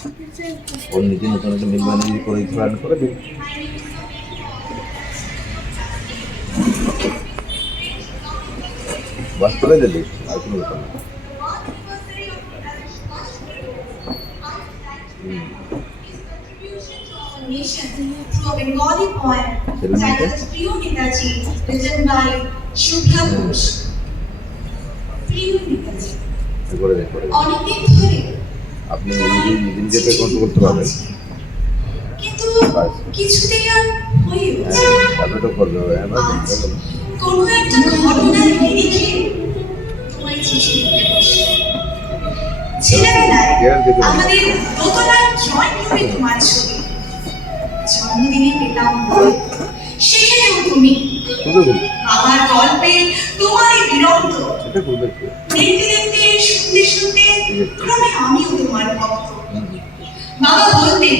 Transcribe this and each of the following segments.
ওর নিজে নতুন একটা মিল বানিয়ে করে প্ল্যান করে দিন। বাস করে দিলি আর কোনো ব্যাপার না। Through a Bengali poem titled Priyo Netaji, written by Shubhra Ghosh. Priyo Netaji. অনেকদিন ধরে আপনি নিজেকে কন্ট্রোল করতে পারবেন, কিন্তু কিছুতেই আর হয়ে উঠছে কোনো একটা ঘটনার নিরিখে তোমায় চিঠি লিখতে বসে। ছেলেবেলায় আমাদের দোতলার ড্রয়িং রুমে তোমার ছবি, জন্মদিনে পেতাম সেখানেও তুমি, আমার গল্পে তোমারই বিরক্ত, দেখতে দেখতে শুনতে শুনতে ক্রমে আমিও তোমার ভক্ত। বাবা বলতেন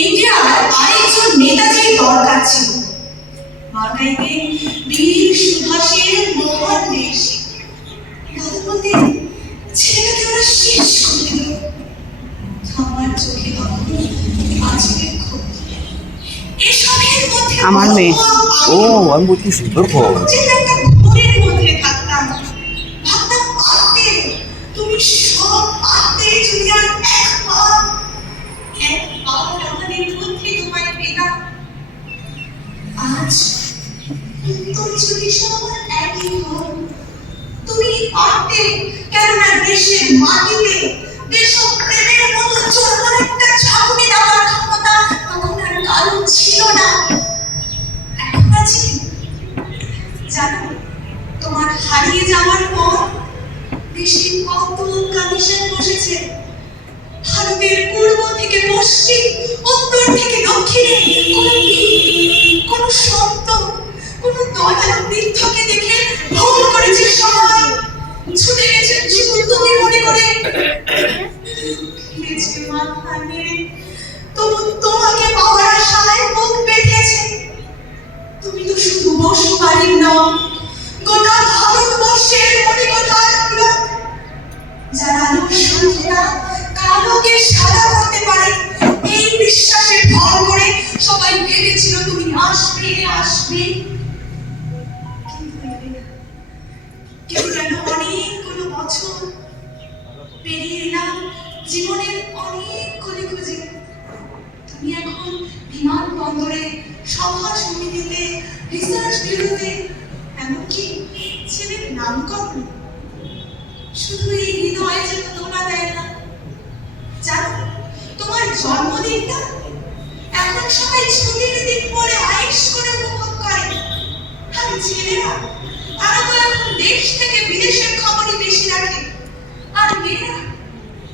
ইন্ডিয়ার আরেকজন নেতাজির দরকার ছিল, মার্কাইতে বীর সুভাষের মহান দেশ। দাদা বলতেন ছেলেটাকে ওরা শেষ করে দিল। আমার চোখে আজকের ক্ষোভ, এসবের মধ্যে আমার মেয়ে ও আমি বলছি সুন্দর খবর একটা ঘোরের মধ্যে থাকতাম, ভাবতাম পারতে তুমি সব পারতে যদি আর একবার আমাদের মধ্যে তোমায় পেতাম। আজ তুমি যদি সবার একই হও, তুমি পারতে কেননা দেশের মাটিতে দেশপ্রেমের মতো চলমান একটা ঝাঁকুনি দেওয়ার ক্ষমতা তখন আর কারো ছিল না, এখন আছে। জানো তোমার হারিয়ে যাওয়ার পর দেশে কত কমিশন বসেছে, ভারতের পূর্ব থেকে পশ্চিম, উত্তর থেকে দক্ষিণে। কোন সন্ত, কোন দয়ালু বৃদ্ধকে দেখে ভুল করেছে সবাই, ছুটে গেছে তুমি মনে করে মাথা নেড়ে তবু তোমাকে পাওয়ার আশায় মুখ বেঁধেছে। তুমি তো শুধু বসবাড়ির নও, গোটা ভারতবর্ষের মনিকতার লোক, যার আদর্শটা কালোকে সাদা করতে পারে এই বিশ্বাসে ভর করে সবাই ভেবেছিল তুমি আসবে আসবে, কিন্তু কেন অনেকগুলো বছর পেরিয়ে এলাম জীবনের অনেক গলি খুঁজে। তুমি এখন বিমানবন্দরে, সভা সমিতিতে, রিসার্চ ব্যুরোতে, এমনকি ছেলের নামকরণ। শুধু এই হৃদয় যেন তোমরা দেয় না। জানো তোমার জন্মদিনটা এখন সবাই ছুটির দিন পরে আয়েশ করে উপভোগ করে, আর ছেলেরা তারা তো এখন দেশ থেকে বিদেশের খবরই বেশি রাখে, আর মেয়েরা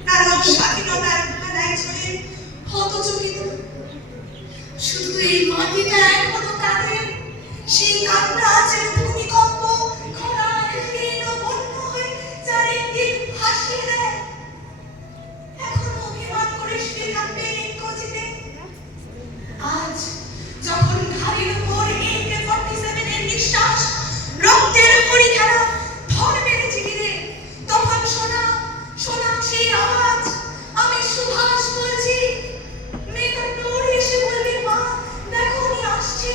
তারা স্বাধীনতার খেলায় চলে হতচকিত। শুধু এই মাটিটা এখনো কাঁদে, সেই কান্না আছে ভূমিকম্প খরার হীন বন্য হয়ে চারিদিক ভাসিয়ে দেয়। এখন অভিমান করে শুয়ে থাকবে কচিতে। আজ যখন ঘাড়ের উপর AK-47 এর নিঃশ্বাস, রক্তের পরিখেলা ধর্মের জিগিরে, তখন শোনা সেই আওয়াজ, আমি সুভাষ বলছি। মেয়েটা দৌড়ে এসে বলবে মা দেখো উনি আসছে।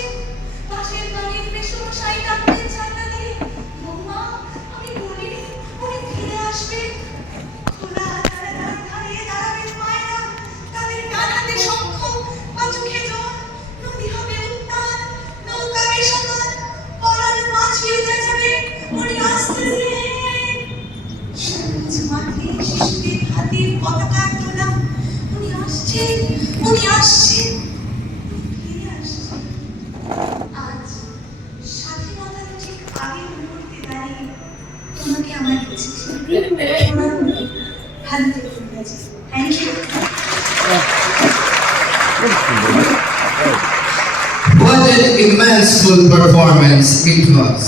পাশের বাড়ির মেশমশাই ডাকতেন জানলা দিয়ে, বৌমা আমি বলি উনি ফিরে আসবে। খোলা দাঁড়িয়ে দাঁড়াবেন মায়েরা, তাদের ডানাতে শঙ্খ, চোখে জল, নদী হবে উত্তাল, নৌকা বেসমান, পরাণ মাছ উঠে যাবে উনি আসতেছেন। সবুজ মাঠে শিশুদের হাতের পতাকা তোলা, উনি আসছেন উনি আসছেন ফিরে আসছেন। আজ স্বাধীনতার ঠিক আগের মুহূর্তে দাঁড়িয়ে তোমাকে আমার চিঠি ভালো থেকে গেছে। Thank you. What an immense performance it was.